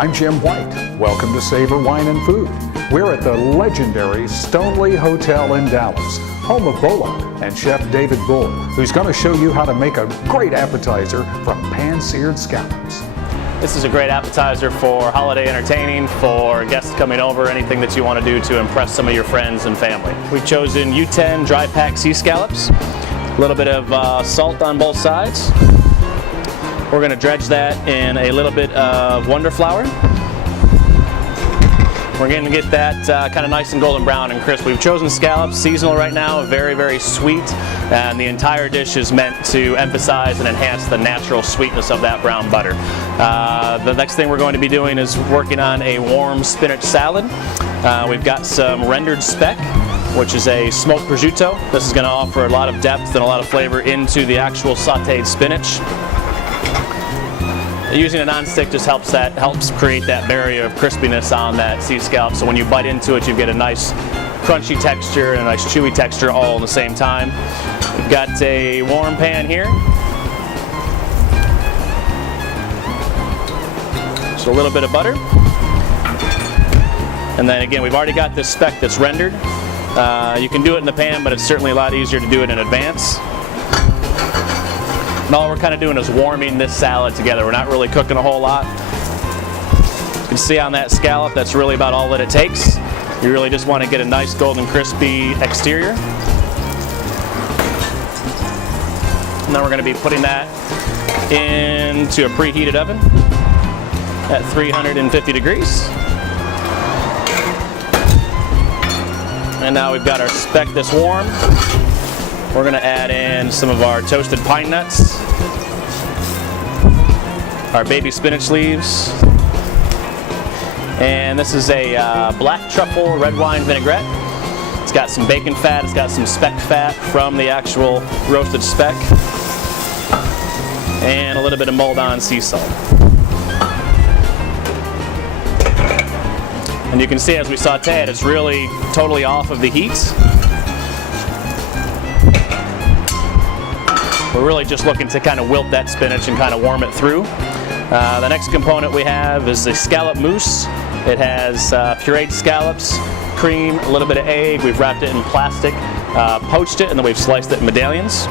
I'm Jim White. Welcome to Savor Wine and Food. We're at the legendary Stoneleigh Hotel in Dallas, home of Bolla and Chef David Bull, who's going to show you how to make a great appetizer from pan-seared scallops. This is a great appetizer for holiday entertaining, for guests coming over, anything that you want to do to impress some of your friends and family. We've chosen U10 dry pack sea scallops, a little bit of salt on both sides. We're going to dredge that in a little bit of Wonder Flour. We're going to get that kind of nice and golden brown and crisp. We've chosen scallops, seasonal right now, very, very sweet, and the entire dish is meant to emphasize and enhance the natural sweetness of that brown butter. The next thing we're going to be doing is working on a warm spinach salad. We've got some rendered speck, which is a smoked prosciutto. This is going to offer a lot of depth and a lot of flavor into the actual sauteed spinach. Using a non-stick just helps create that barrier of crispiness on that sea scallop. So when you bite into it, you get a nice crunchy texture and a nice chewy texture all at the same time. We've got a warm pan here. Just a little bit of butter. And then again, we've already got this speck that's rendered. You can do it in the pan, but it's certainly a lot easier to do it in advance. And all we're kind of doing is warming this salad together. We're not really cooking a whole lot. You can see on that scallop, that's really about all that it takes. You really just want to get a nice golden crispy exterior. And then we're going to be putting that into a preheated oven at 350 degrees. And now we've got our speck that's warm. We're going to add in some of our toasted pine nuts, our baby spinach leaves, and this is a black truffle red wine vinaigrette. It's got some bacon fat, it's got some speck fat from the actual roasted speck, and a little bit of mulled-on sea salt. And you can see as we saute it, it's really totally off of the heat. We're really just looking to kind of wilt that spinach and kind of warm it through. The next component we have is the scallop mousse. It has pureed scallops, cream, a little bit of egg. We've wrapped it in plastic, poached it, and then we've sliced it in medallions.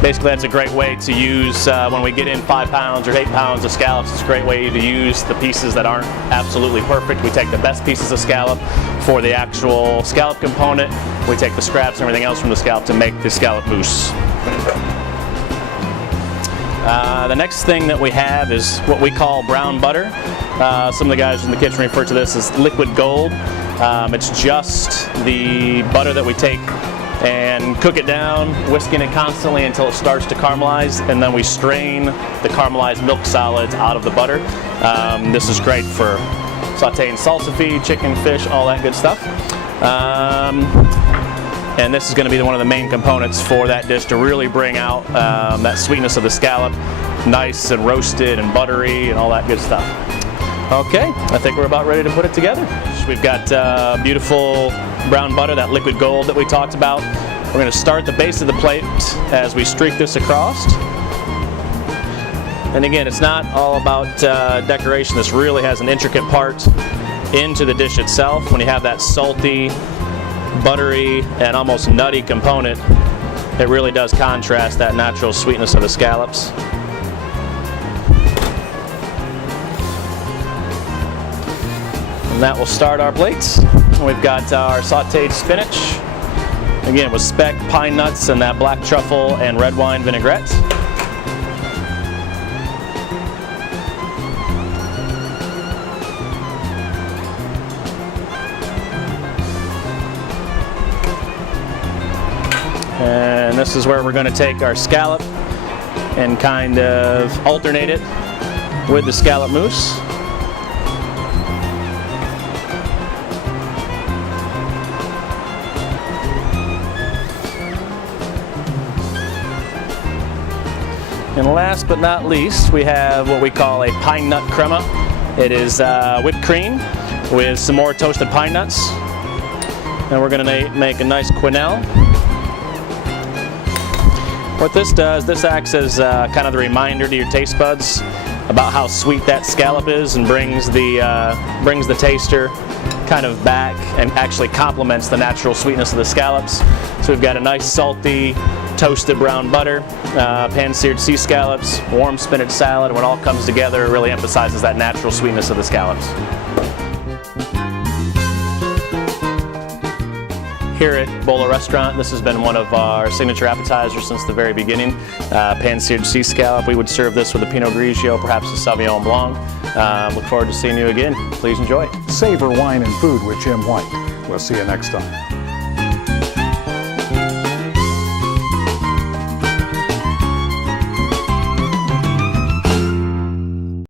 Basically, that's a great way to use when we get in 5 pounds or 8 pounds of scallops. It's a great way to use the pieces that aren't absolutely perfect. We take the best pieces of scallop for the actual scallop component. We take the scraps and everything else from the scallop to make the scallop mousse. The next thing that we have is what we call brown butter. Some of the guys in the kitchen refer to this as liquid gold. It's just the butter that we take and cook it down, whisking it constantly until it starts to caramelize, and then we strain the caramelized milk solids out of the butter. This is great for sauteing salsa feed, chicken, fish, all that good stuff. And this is going to be one of the main components for that dish to really bring out that sweetness of the scallop, nice and roasted and buttery and all that good stuff. Okay, I think we're about ready to put it together. We've got beautiful brown butter, that liquid gold that we talked about. We're going to start the base of the plate as we streak this across. And again, it's not all about decoration. This really has an intricate part into the dish itself. When you have that salty, buttery, and almost nutty component, it really does contrast that natural sweetness of the scallops. And that will start our plates. We've got our sauteed spinach, again with speck, pine nuts, and that black truffle and red wine vinaigrette. And this is where we're going to take our scallop and kind of alternate it with the scallop mousse. And last but not least, we have what we call a pine nut crema. It is whipped cream with some more toasted pine nuts. And we're going to make a nice quenelle. What this does, this acts as kind of the reminder to your taste buds about how sweet that scallop is, and brings the taster kind of back and actually complements the natural sweetness of the scallops. So we've got a nice salty toasted brown butter, pan-seared sea scallops, warm spinach salad, and when it all comes together, it really emphasizes that natural sweetness of the scallops. Here at Bolla Restaurant, this has been one of our signature appetizers since the very beginning. Pan-seared sea scallop. We would serve this with a Pinot Grigio, perhaps a Sauvignon Blanc. Look forward to seeing you again. Please enjoy. Savor Wine and Food with Jim White. We'll see you next time.